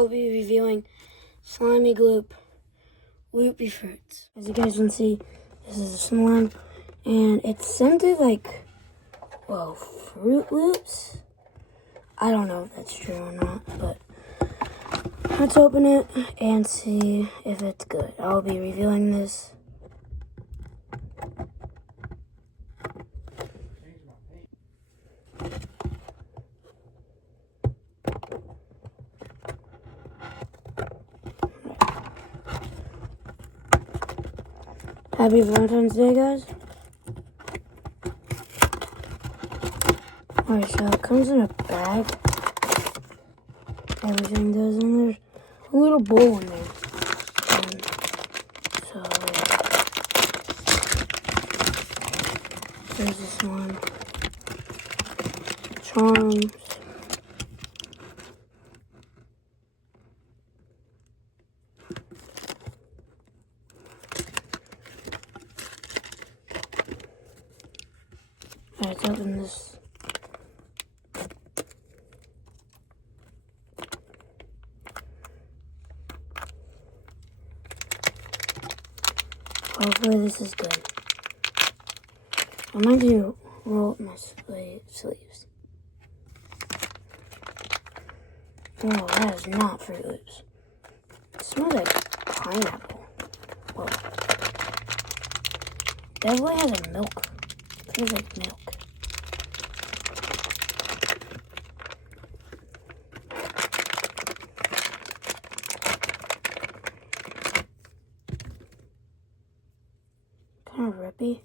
I'll be reviewing Slimy Gloop Loopy Fruits. As you guys can see, this is a slime, and it's scented like, whoa, Fruit Loops? I don't know if that's true or not, but let's open it and see if it's good. I'll be reviewing this. Happy Valentine's Day, guys. Alright, so it comes in a bag. Everything does, and there's a little bowl in there. So, there's this one. Charms. Alright, let's open this. Hopefully this is good. I might need to roll up my sleeves. Oh, that is not Fruit Loops. It smells like pineapple. Whoa. Definitely has a milk. It feels like milk. Kind of rippy.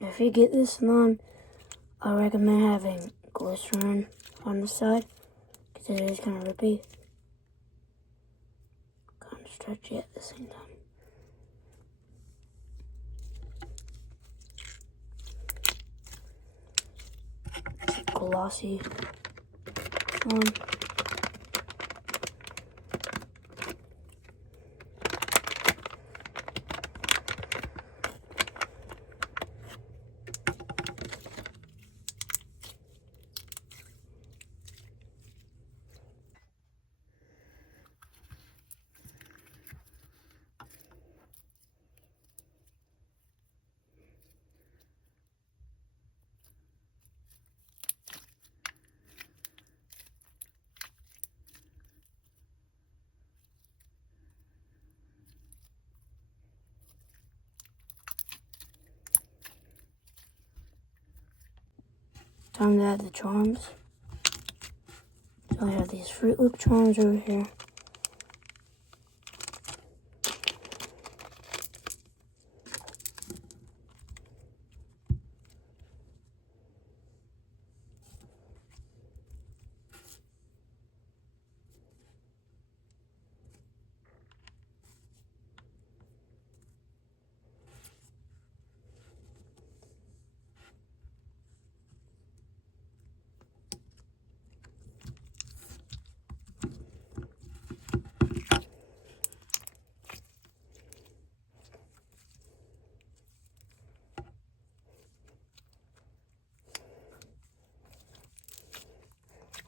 If you get this slime, I recommend having glycerin on the side, because it is kind of rippy. Kind of stretchy at the same time. It's a glossy one. Time to add the charms. So I have these Fruit Loop charms over here.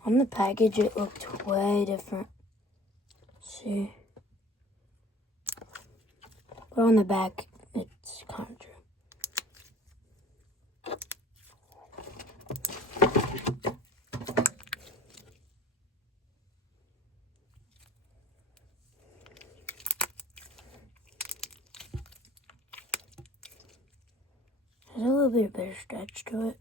On the package, it looked way different. See? But on the back, it's kind of true. There's a little bit better stretch to it.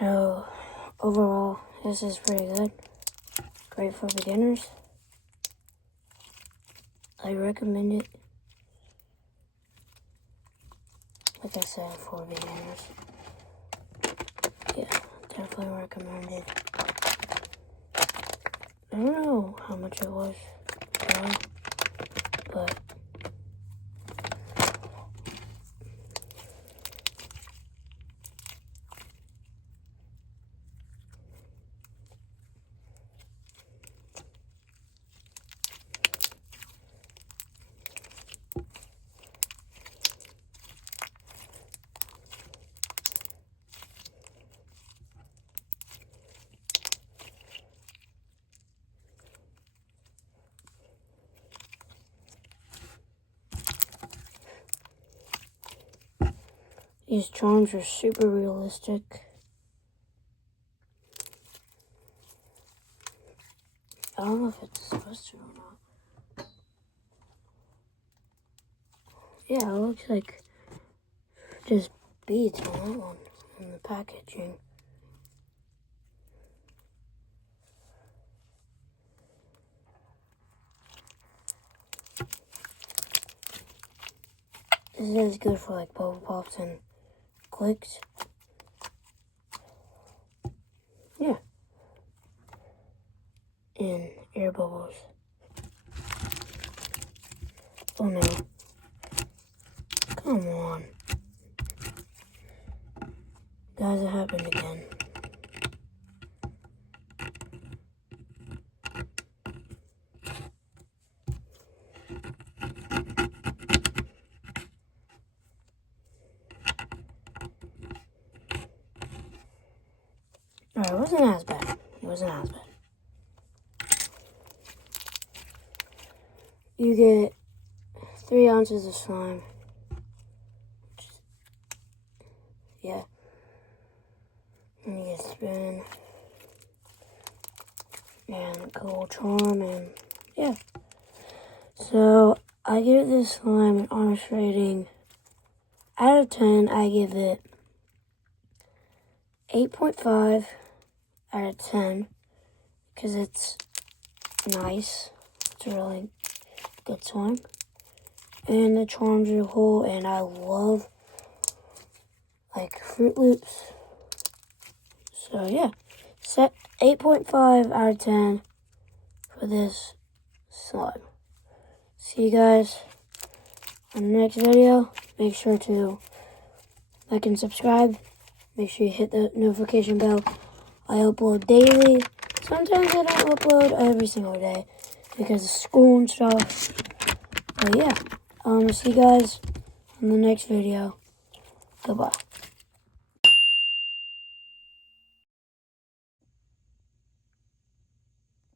So, overall, this is pretty good. Great for beginners. I recommend it. Like I said, for beginners. Yeah, definitely recommend it. I don't know how much it was, but these charms are super realistic. I don't know if it's supposed to or not. Yeah, it looks like just beads on that one, in the packaging. This is good for like bubble pops and clicks. Yeah. And air bubbles. Oh no. Come on. Guys, it happened again. Alright, it wasn't as bad. It wasn't as bad. You get 3 ounces of slime. Yeah. And you get a spoon. And a gold charm, and yeah. So, I give this slime an honest rating. Out of 10, I give it 8.5 out of 10 because it's nice. It's a really good song. And the charms are cool, and I love like Fruit Loops. So yeah, set 8.5 out of 10 for this slime. See you guys on the next video. Make sure to like and subscribe. Make sure you hit the notification bell. I upload daily. Sometimes I don't upload every single day because of school and stuff. But yeah, see you guys in the next video. Goodbye.